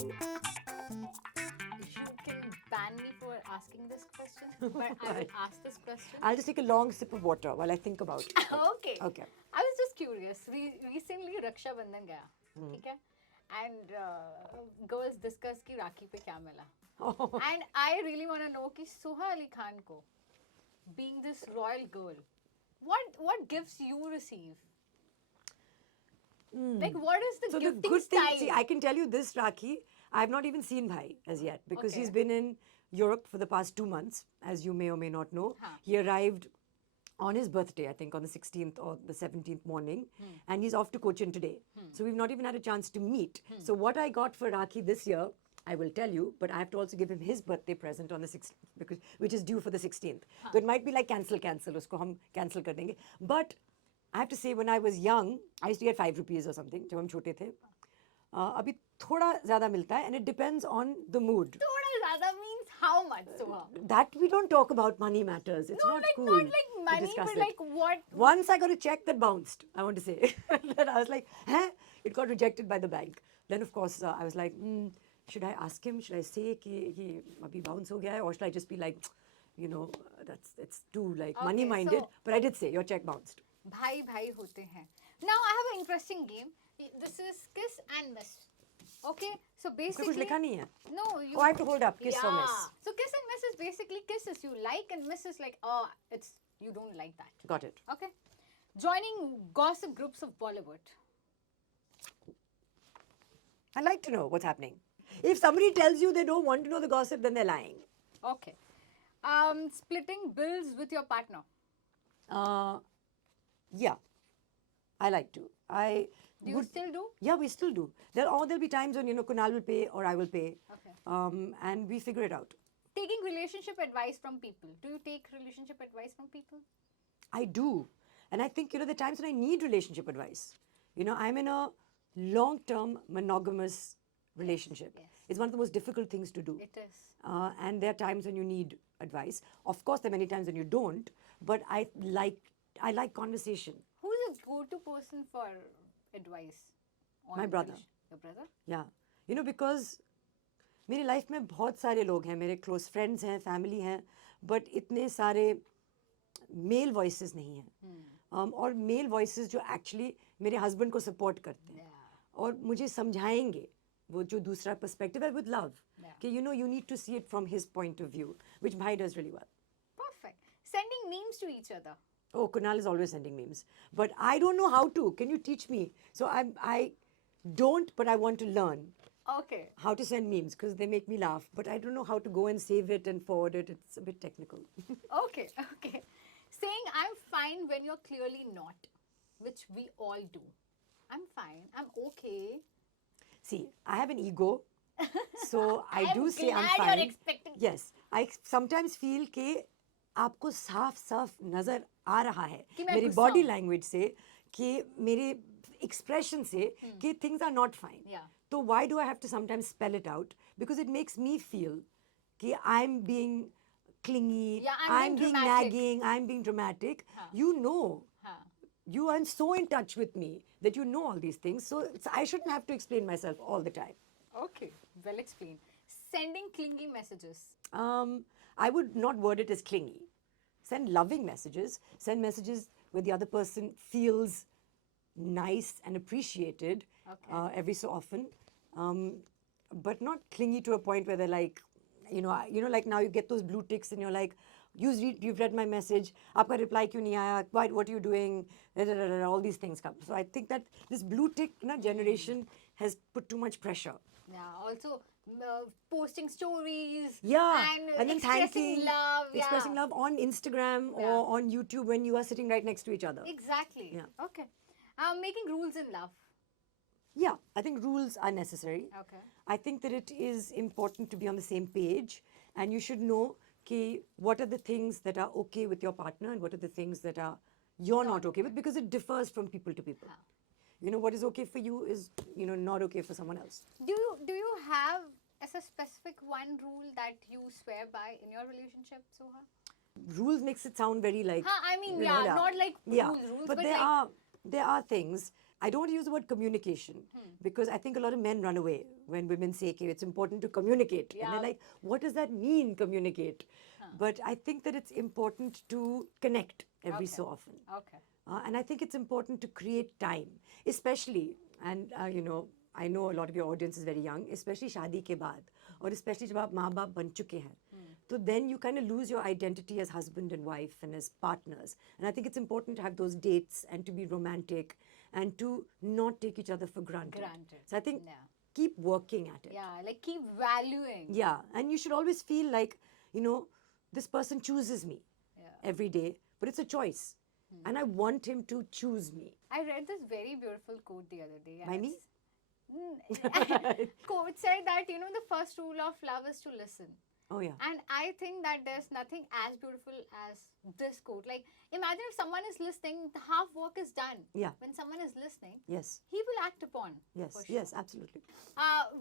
You can ban me for asking this question, but I will ask this question. I'll just take a long sip of water while I think about it. Okay. Okay. I was just curious. Recently Raksha Bandhan गया, ठीक है? And girls discuss कि राखी पे क्या मिला. And I really want to know कि Soha Ali Khan को, being this royal girl, what gifts you receive? Like what is the So the gifting good thing, style? see, I can tell you this, Rakhi, I've not even seen Bhai as yet because Okay. he's been in Europe for the past 2 months, as you may or may not know. Huh. He arrived on his birthday, I think, on the 16th or the 17th morning, and he's off to Cochin today. So we've not even had a chance to meet. So what I got for Rakhi this year, I will tell you, but I have to also give him his birthday present on the 16th, because which is due for the 16th. So it might be like cancel, usko hum cancel kar denge. But I have to say, when I was young, I used to get 5 rupees or something, जब हम छोटे थे. अभी थोड़ा ज़्यादा मिलता है, and it depends on the mood. थोड़ा ज़्यादा means how much, Soha? That we don't talk about money matters. It's No, not like cool. not like to money, discuss but it. like what? Once I got a check that bounced, I want to say. Then I was like, huh? It got rejected by the bank. Then, of course, I was like, should I ask him? Should I say कि abhi bounce ho gaya hai? Or should I just be like, you know, it's too like Okay, money-minded. so- But I did say, your check bounced. भाई भाई होते हैं. Now I have an interesting game. This is kiss and miss. Okay, so उसमें basically. कुछ लिखा नहीं है? No, you. Oh, I have to hold up, kiss or miss. So kiss and miss is basically kisses you like and miss is like, oh, it's you don't like that. Got it. Okay. Joining gossip groups of Bollywood. I'd like to know what's happening. If somebody tells you they don't want to know the gossip, then they're lying. Okay. Splitting bills with your partner. Yeah, I like to. Do you still do? Yeah, we still do. There'll be times when Kunal will pay or I will pay, Okay. and we figure it out. Taking relationship advice from people. Do you take relationship advice from people? I do, and I think there are times when I need relationship advice. I'm in a long-term monogamous relationship. Yes. It's one of the most difficult things to do. It is. And there are times when you need advice. Of course, there are many times when you don't. But I like conversation. Who's the go-to person for advice? On My brother. Your brother? Yeah. because मेरी life में बहुत सारे लोग हैं, मेरे close friends हैं, family हैं, but इतने सारे मेल वॉइसेस नहीं हैं. और मेल वॉइसेस जो एक्चुअली मेरे हस्बैंड को सपोर्ट करते हैं और मुझे समझाएंगे वो जो दूसरा पर्सपेक्टिव है विद लव कि you need to see it from his point of view, which Bhai does really well. Perfect. Sending memes to each other. Oh, Kunal is always sending memes. But I don't know how to. Can you teach me? So I don't, but I want to learn Okay. how to send memes because they make me laugh. But I don't know how to go and save it and forward it. It's a bit technical. Okay. Okay. Saying I'm fine when you're clearly not, which we all do. I'm fine. I'm okay. See, I have an ego. So I I'm do say I'm glad fine. you're expecting- Yes. I sometimes feel कि आपको साफ साफ नजर आ रहा है कि मैं मेरी गुस्सा बॉडी हूँ। लैंग्वेज से कि मेरे एक्सप्रेशन से कि things are not fine. Yeah. तो why do I have to sometimes spell it out? Because it makes me feel कि I'm being clingy, Yeah, I'm being being dramatic. nagging, I'm being dramatic. Huh. You know. Huh. You are so in touch with me that you know all these things. So I shouldn't have to explain myself all the time. Okay. Well explained. Sending clingy messages. I would not word it as clingy. Send loving messages. Send messages where the other person feels nice and appreciated Okay. every so often. But not clingy to a point where they're like, like now you get those blue ticks and you're like, you've read my message. Aapka reply kyun nahi aaya? What are you doing? All these things come. So I think that this blue tick generation has put too much pressure. Yeah. Also, posting stories. Yeah, And then expressing thanking, love. expressing yeah. love on Instagram Yeah. or on YouTube when you are sitting right next to each other. Exactly. Yeah. Okay. Making rules in love. Yeah, I think rules are necessary. Okay. I think that it is important to be on the same page, and you should know what are the things that are okay with your partner and what are the things that are you're not okay with, because it differs from people to people. What is okay for you is not okay for someone else. Do you have as a specific one rule that you swear by in your relationship, Soha? Rules makes it sound very like I mean, you know, yeah, not like yeah. rules, but but there like- are there are things I don't use the word communication because I think a lot of men run away when women say, okay, it's important to communicate. And Yeah. they're like, what does that mean, communicate? But I think that it's important to connect every so often. Okay. And I think it's important to create time, especially, and you know, I know a lot of your audience is very young, especially शादी के बाद, और especially जब आप माँ बाप बन चुके हैं, तो then you kind of lose your identity as husband and wife and as partners. And I think it's important to have those dates and to be romantic and to not take each other for granted. So I think Yeah. keep working at it. Yeah, like keep valuing. Yeah, and you should always feel like, you know, this person chooses me Yeah. every day, but it's a choice. And I want him to choose me. I read this very beautiful quote the other day. By me? Quote said that, you know, the first rule of love is to listen. Oh, yeah. And I think that there's nothing as beautiful as this quote. Like, imagine if someone is listening, the half work is done. Yeah. When someone is listening, Yes. he will act upon. Yes. for sure. Yes, absolutely.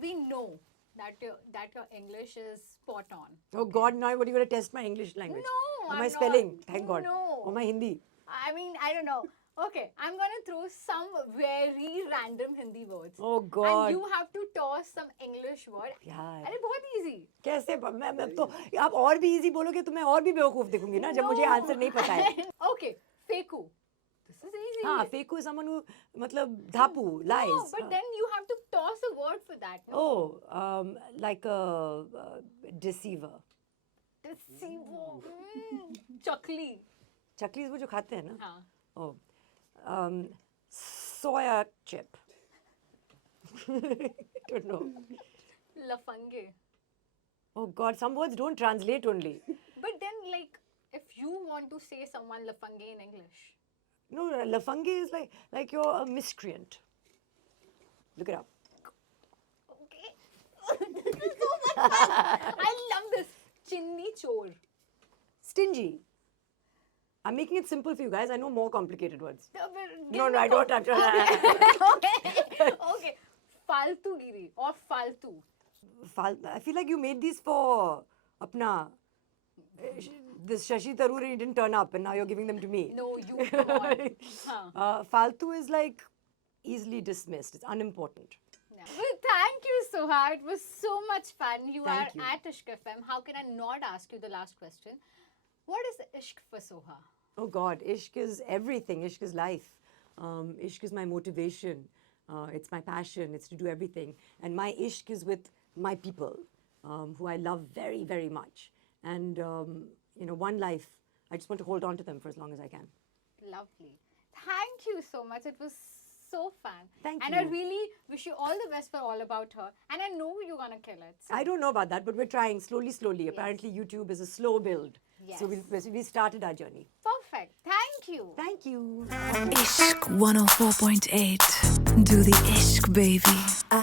We know that your English is spot on. Oh, God, now what are you going to test my English language? No, Or I'm my not. spelling, thank God. No. Or my Hindi. I mean, I don't know. Okay, I'm gonna throw some very random Hindi words. Oh, And God. you have to toss some English word. यार अरे बहुत easy. कैसे मैं तो आप और भी easy बोलोगे तो मैं और भी बेवकूफ दिखूंगी ना जब मुझे आंसर नहीं पता है. Okay, feku. This is easy. हाँ, फेकू is someone who मतलब Dhapu, lies. No, but then you have to toss a word for that. No? Oh, like a deceiver. Deceiver. Chakli. चकलीज वो जो खाते हैं ना. हाँ. Oh, soya chip. Don't know. Lafange. Oh God, some words don't translate only. But then, like, if you want to say someone lafange in English, No, lafange is like you're a miscreant. Look it up. okay. This is so much fun. I love this. Chinni chor. Stingy. I'm making it simple for you guys. I know more complicated words. Give No, me I don't have to. okay. Okay. Faltu giri or faltu. I feel like you made these for apna. This Shashi Tharoor and he didn't turn up and now you're giving them to me. No, you come on. Huh. Faltu is like easily dismissed. It's unimportant. Yeah. Well, thank you, Soha. It was so much fun. You Thank are you. at Ishq FM. How can I not ask you the last question? What is Ishq for Soha? Oh God, Ishq is everything. Ishq is life. Ishq is my motivation. It's my passion. It's to do everything. And my Ishq is with my people, who I love very, very much. And, you know, one life, I just want to hold on to them for as long as I can. Lovely. Thank you so much. It was so fun. Thank and you. I really wish you all the best for All About Her. And I know you're going to kill it. So I don't know about that, but we're trying slowly, slowly. Apparently, YouTube is a slow build. So we started our journey. perfect. Thank you. Thank you. Ishq 104.8. Do the Ishq, baby.